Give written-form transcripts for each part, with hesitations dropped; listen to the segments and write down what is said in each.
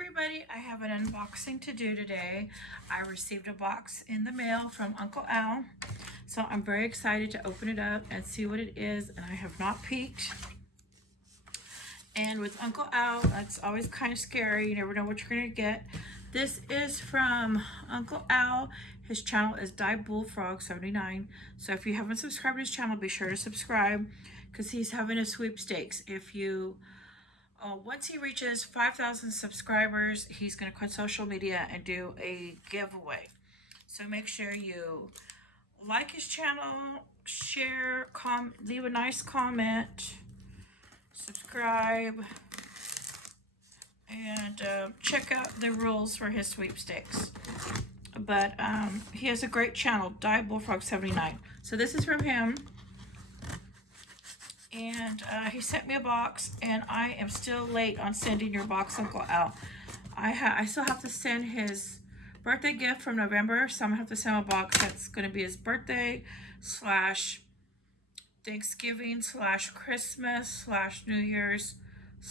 everybody, I have an unboxing to do today. I received a box in the mail from Uncle Al, so I'm very excited to open it up and see what it is, and I have not peeked. And with Uncle Al, that's always kind of scary. You never know what you're going to get. This is from Uncle Al. His channel is diebulfrog79. So if you haven't subscribed to his channel, be sure to subscribe because he's having a sweepstakes. If you once he reaches 5,000 subscribers, he's going to quit social media and do a giveaway. So make sure you like his channel, share, leave a nice comment, subscribe, and check out the rules for his sweepstakes. But he has a great channel, diebulfrog79. So this is from him. And he sent me a box, and I am still late on sending your box, Uncle Al. I still have to send his birthday gift from November, so I'm going to have to send him a box that's going to be his birthday / Thanksgiving / Christmas / New Year's /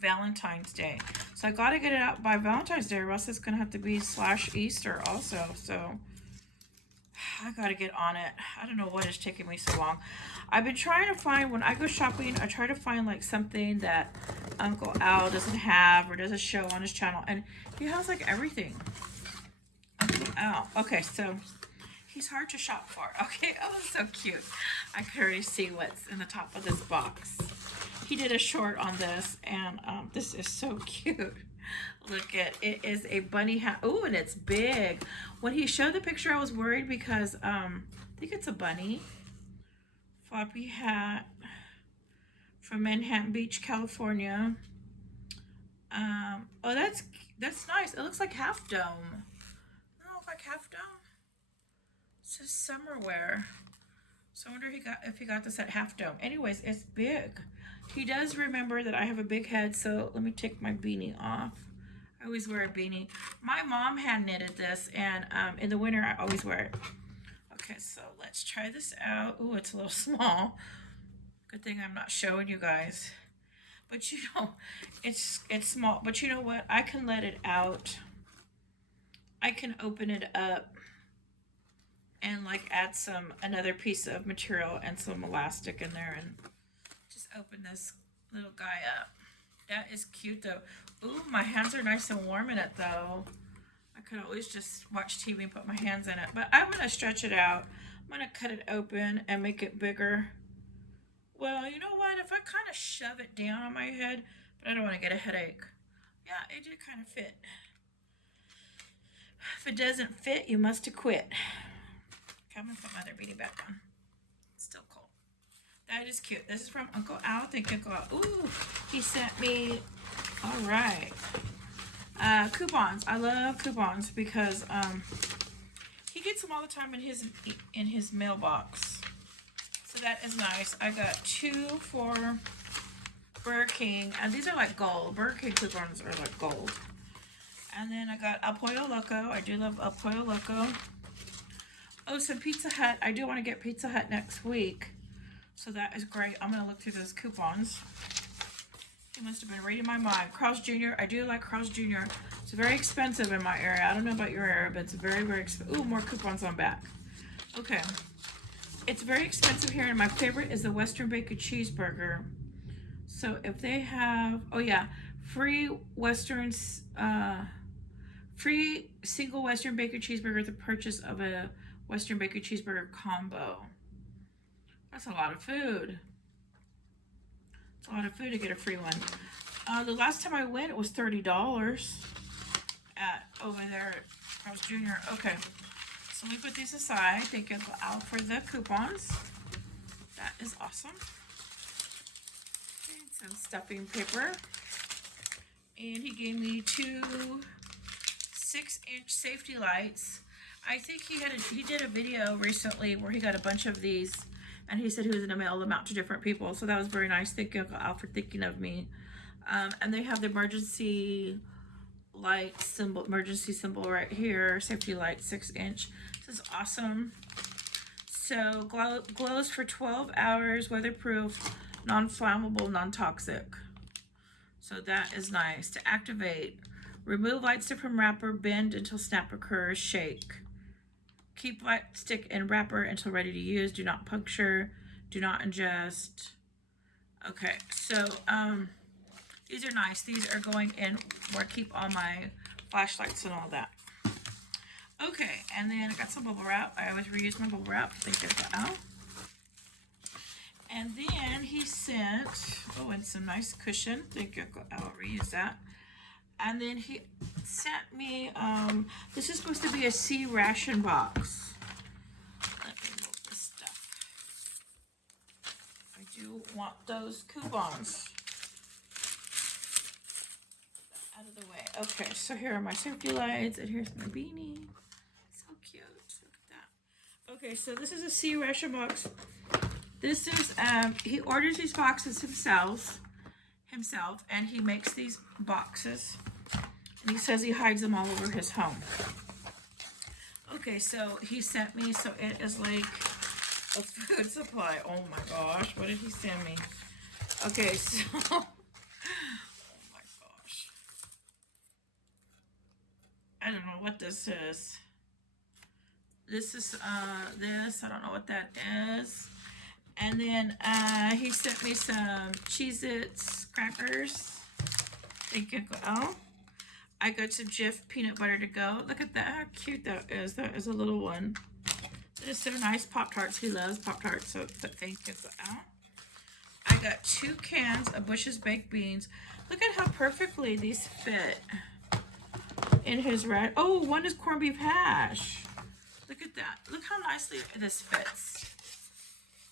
Valentine's Day. So I got to get it out by Valentine's Day, or else it's going to have to be / Easter also. So I gotta get on it. I don't know what is taking me so long. I've been trying to find, when I go shopping, I try to find like something that Uncle Al doesn't have or doesn't show on his channel, and he has like everything. Uncle Al. Okay, so he's hard to shop for. Okay, oh, so cute. I can already see what's in the top of this box. He did a short on this, and this is so cute. Look at it, is a bunny hat. Oh, and it's big. When he showed the picture, I was worried because I think it's a bunny. Floppy hat from Manhattan Beach, California. Oh, that's nice. It looks like Half Dome. Doesn't it look like Half Dome? It says summer wear. So I wonder if he got this at Half Dome. Anyways, it's big. He does remember that I have a big head, so let me take my beanie off. I always wear a beanie. My mom hand knitted this, and in the winter I always wear it. Okay, so let's try this out. Ooh, it's a little small. Good thing I'm not showing you guys. But you know, it's small. But you know what? I can let it out. I can open it up and like add another piece of material and some elastic in there, and just open this little guy up. That is cute though. Ooh, my hands are nice and warm in it though. I could always just watch TV and put my hands in it, but I'm gonna stretch it out. I'm gonna cut it open and make it bigger. Well, you know what? If I kind of shove it down on my head, but I don't want to get a headache. Yeah, it did kind of fit. If it doesn't fit, you must have quit. Okay, I'm gonna put my other beanie back on. It's still cold. That is cute. This is from Uncle Al. Thank you, Uncle Al. Ooh, he sent me, all right, coupons. I love coupons because he gets them all the time in his mailbox. So that is nice. I got 2 for Burger King, and these are like gold. Burger King coupons are like gold. And then I got El Pollo Loco. I do love El Pollo Loco. Oh, some Pizza Hut. I do want to get Pizza Hut next week. So that is great. I'm going to look through those coupons. He must have been reading my mind. Carl's Jr. I do like Carl's Jr. It's very expensive in my area. I don't know about your area, but it's very, very expensive. Ooh, more coupons on back. Okay. It's very expensive here, and my favorite is the Western Bacon Cheeseburger. So if they have, oh yeah, free single Western Bacon Cheeseburger at the purchase of a Western Bacon Cheeseburger combo. That's a lot of food. It's a lot of food to get a free one. The last time I went, it was $30 at over there at Carl's Jr. Okay, so we put these aside. Thank you, Uncle Al, for the coupons. That is awesome. Okay, some stuffing paper. And he gave me 2 6-inch safety lights. I think he did a video recently where he got a bunch of these, and he said he was going to mail them out to different people. So that was very nice. Thank you, Uncle Al, for thinking of me. And they have the emergency light symbol, right here. Safety light, 6-inch. This is awesome. So glows for 12 hours, weatherproof, non-flammable, non-toxic. So that is nice. To activate, remove light stick from wrapper, bend until snap occurs, shake. Keep light stick in wrapper until ready to use. Do not puncture. Do not ingest. Okay, so these are nice. These are going in where I keep all my flashlights and all that. Okay, and then I got some bubble wrap. I always reuse my bubble wrap. Thank you for Al. And then he sent, oh, and some nice cushion. Thank you, I'll reuse that. And then he sent me, this is supposed to be a sea ration box. Let me move this stuff. I do want those coupons. Out of the way. Okay, so here are my safety lights, and here's my beanie. So cute. Look at that. Okay, so this is a sea ration box. This is, he orders these boxes himself, and he makes these boxes. And he says he hides them all over his home. Okay, so he sent me, so it is like a food supply. Oh my gosh, what did he send me? Okay, so, oh my gosh. I don't know what this is. This is, this, I don't know what that is. And then, he sent me some Cheez-Its crackers. Thank you, oh. I got some Jif peanut butter to go. Look at that, how cute that is. That is a little one. That is so nice. Pop-Tarts, he loves Pop-Tarts, so thank you, Al. I got 2 cans of Bush's baked beans. Look at how perfectly these fit in his red. Oh, one is corned beef hash. Look at that. Look how nicely this fits.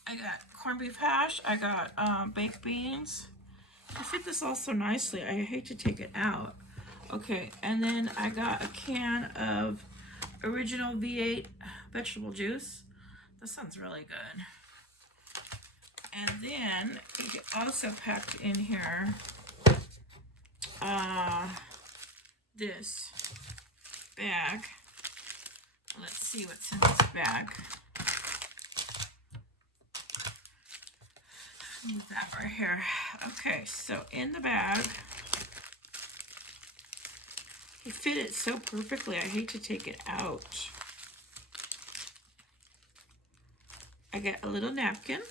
I got corned beef hash. I got baked beans. I fit this all so nicely. I hate to take it out. Okay, and then I got a can of original V8 vegetable juice. This sounds really good. And then he also packed in here this bag. Let's see what's in this bag. Move that right here. Okay, so in the bag, he fit it so perfectly. I hate to take it out. I get a little napkin.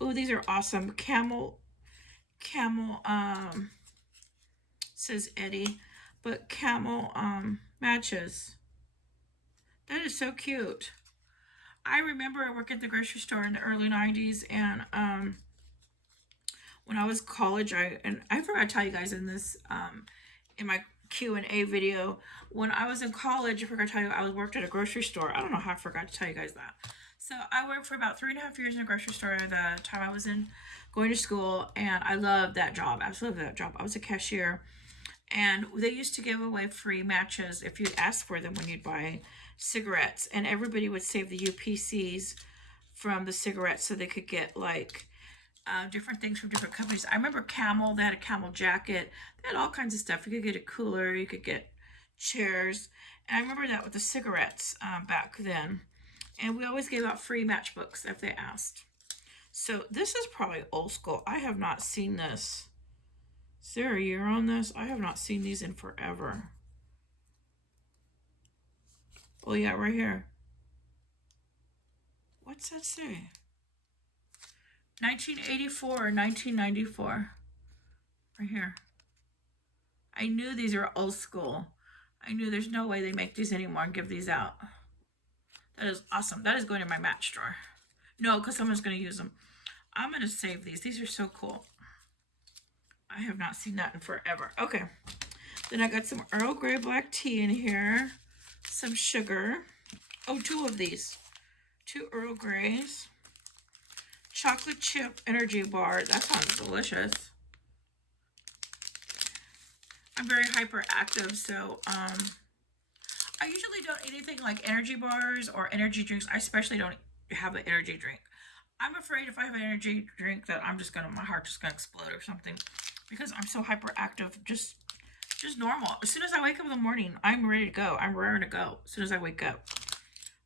Oh, these are awesome. Camel, says Eddie, but camel matches. That is so cute. I remember I worked at the grocery store in the early 90s, and when I was in college, I forgot to tell you guys in this, in my Q&A video, when I was in college, I forgot to tell you, I worked at a grocery store. I don't know how I forgot to tell you guys that. So I worked for about 3.5 years in a grocery store the time I was going to school, and I loved that job. Absolutely loved that job. I was a cashier, and they used to give away free matches if you asked for them when you'd buy cigarettes, and everybody would save the UPCs from the cigarettes so they could get like different things from different companies. I remember Camel, they had a Camel jacket, they had all kinds of stuff. You could get a cooler, you could get chairs, and I remember that with the cigarettes back then. And we always gave out free matchbooks if they asked. So this is probably old school. I have not seen this. Is there a year on this? I have not seen these in forever. Oh yeah, right here. What's that say? 1984 or 1994. Right here. I knew these are old school. I knew there's no way they make these anymore and give these out. That is awesome. That is going in my match drawer. No, because someone's going to use them. I'm going to save these. These are so cool. I have not seen that in forever. Okay. Then I got some Earl Grey black tea in here. Some sugar. Oh, 2 of these. 2 Earl Greys. Chocolate chip energy bar. That sounds delicious. I'm very hyperactive, so I usually don't eat anything like energy bars or energy drinks. I especially don't have an energy drink. I'm afraid if I have an energy drink that my heart's just gonna explode or something, because I'm so hyperactive. Just normal. As soon as I wake up in the morning, I'm ready to go. I'm raring to go as soon as I wake up.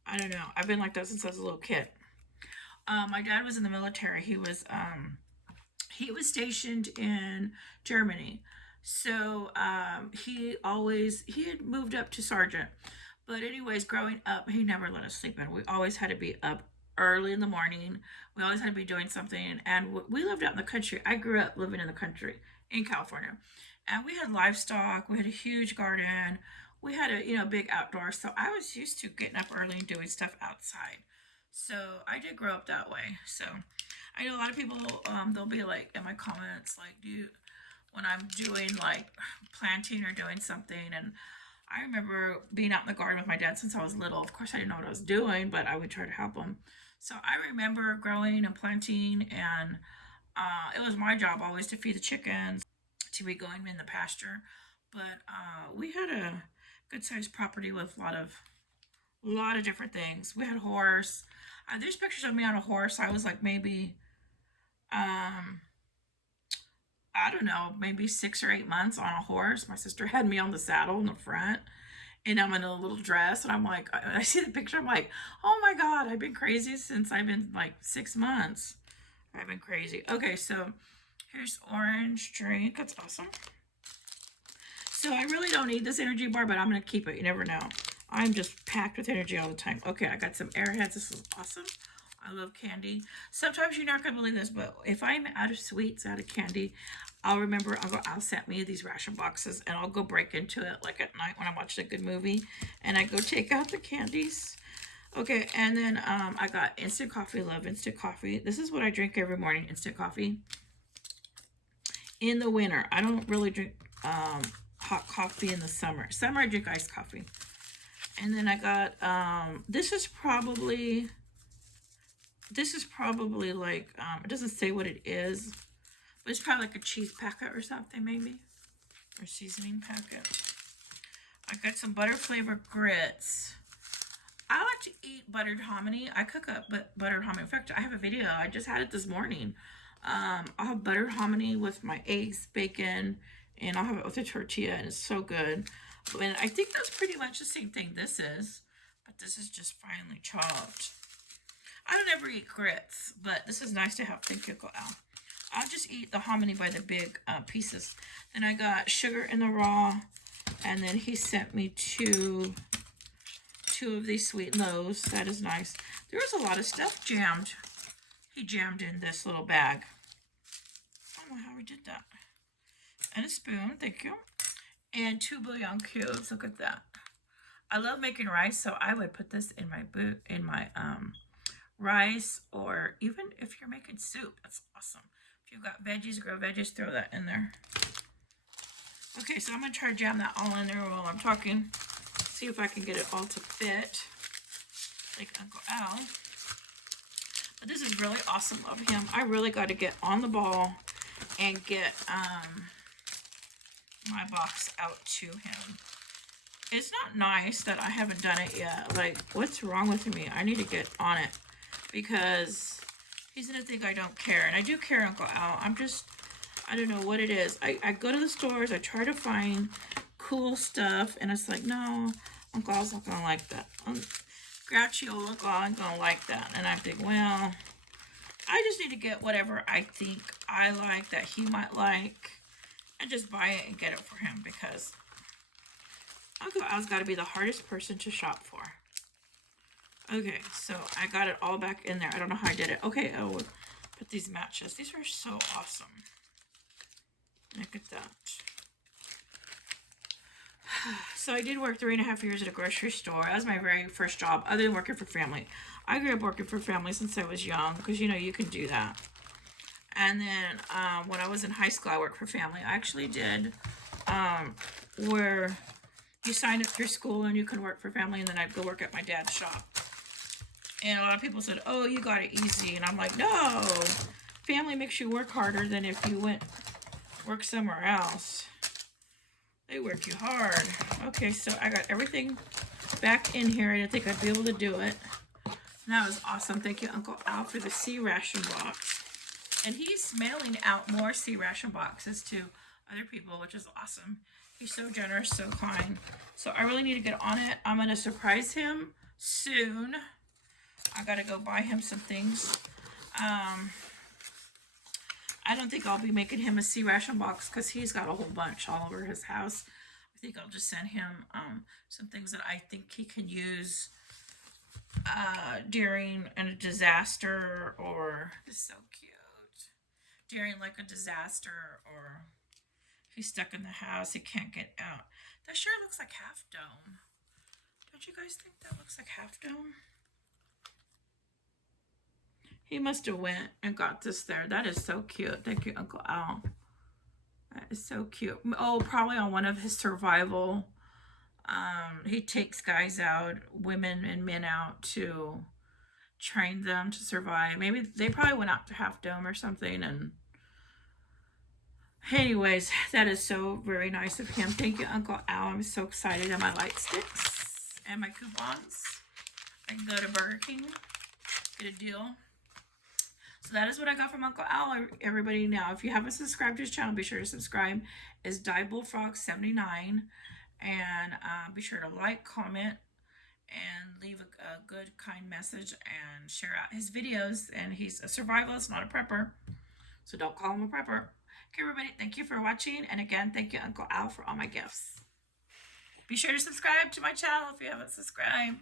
I don't know. I've been like that since I was a little kid. My dad was in the military. He was he was stationed in Germany. So he had moved up to sergeant. But anyways, growing up, he never let us sleep in. We always had to be up early in the morning. We always had to be doing something. And we lived out in the country. I grew up living in the country in California. And we had livestock. We had a huge garden. We had a big outdoor. So I was used to getting up early and doing stuff outside. So I did grow up that way. So I know a lot of people, they'll be like in my comments, like, when I'm doing like planting or doing something. And I remember being out in the garden with my dad since I was little. Of course, I didn't know what I was doing, but I would try to help him. So I remember growing and planting, and it was my job always to feed the chickens, to be going in the pasture. But we had a good sized property with a lot of different things. We had a horse. There's pictures of me on a horse. I was like maybe I don't know, maybe 6 or 8 months on a horse. My sister had me on the saddle in the front, and I'm in a little dress, and I'm like, I see the picture, I'm like, oh my God, I've been crazy since I've been like 6 months. I've been crazy. Okay, so here's orange drink. That's awesome. So I really don't need this energy bar, but I'm going to keep it. You never know. I'm just packed with energy all the time. Okay, I got some Airheads. This is awesome. I love candy. Sometimes you're not going to believe this, but if I'm out of sweets, out of candy, I'll remember, I'll send me these ration boxes, and I'll go break into it like at night when I'm watching a good movie, and I go take out the candies. Okay, and then I got instant coffee. Love instant coffee. This is what I drink every morning, instant coffee. In the winter, I don't really drink hot coffee in the summer. Summer, I drink iced coffee. And then I got, this is probably like, it doesn't say what it is, but it's probably like a cheese packet or something, maybe, or seasoning packet. I got some butter flavored grits. I like to eat buttered hominy. I cook up buttered hominy. In fact, I have a video. I just had it this morning. I'll have buttered hominy with my eggs, bacon, and I'll have it with a tortilla, and it's so good. And I think that's pretty much the same thing this is, but this is just finely chopped. I don't ever eat grits, but this is nice to have. Thank you, Uncle Al. I'll just eat the hominy by the big pieces. And I got sugar in the raw, and then he sent me two of these sweet loaves. That is nice. There was a lot of stuff jammed. He jammed in this little bag. I don't know how he did that. And a spoon, thank you. And 2 bouillon cubes. Look at that. I love making rice, so I would put this in my rice, or even if you're making soup. That's awesome. If you've got veggies, grilled veggies, throw that in there. Okay, so I'm going to try to jam that all in there while I'm talking. See if I can get it all to fit like Uncle Al. But this is really awesome of him. I really got to get on the ball and get my box out to him. It's not nice that I haven't done it yet. Like, what's wrong with me? I need to get on it, because he's gonna think I don't care. And I do care, Uncle Al. I don't know what it is. I go to the stores, I try to find cool stuff, and it's like, no, Uncle Al's not gonna like that. Grouchy old Uncle Al ain't gonna like that. And I think, well, I just need to get whatever I think I like that he might like, and just buy it and get it for him, because Uncle Al's got to be the hardest person to shop for. Okay, so I got it all back in there. I don't know how I did it. Okay, I'll put these matches. These are so awesome. Look at that. So I did work 3.5 years at a grocery store. That was my very first job, other than working for family. I grew up working for family since I was young, because, you know, you can do that. And then when I was in high school, I worked for family. I actually did where you sign up through school and you can work for family, and then I'd go work at my dad's shop. And a lot of people said, oh, you got it easy. And I'm like, no, family makes you work harder than if you went work somewhere else. They work you hard. Okay, so I got everything back in here. I didn't think I'd be able to do it. And that was awesome. Thank you, Uncle Al, for the sea ration box. And he's mailing out more sea ration boxes to other people, which is awesome. He's so generous, so kind. So I really need to get on it. I'm going to surprise him soon. I got to go buy him some things. I don't think I'll be making him a sea ration box because he's got a whole bunch all over his house. I think I'll just send him some things that I think he can use during a disaster, or it's so cute. During like a disaster, or he's stuck in the house, he can't get out. That sure looks like Half Dome. Don't you guys think that looks like Half Dome? He must have went and got this there. That is so cute. Thank you, Uncle Al. That is so cute. Oh, probably on one of his survival. He takes guys out, women and men out, to train them to survive. Maybe they probably went out to Half Dome or something. And anyways, that is so very nice of him. Thank you, Uncle Al. I'm so excited. And my light sticks and my coupons. I can go to Burger King, get a deal. So that is what I got from Uncle Al. Everybody, now, if you haven't subscribed to his channel, be sure to subscribe. It's diebulfrog79. And be sure to like, comment, and leave a good, kind message, and share out his videos. And he's a survivalist, not a prepper. So don't call him a prepper. Okay, everybody, thank you for watching. And again, thank you, Uncle Al, for all my gifts. Be sure to subscribe to my channel if you haven't subscribed.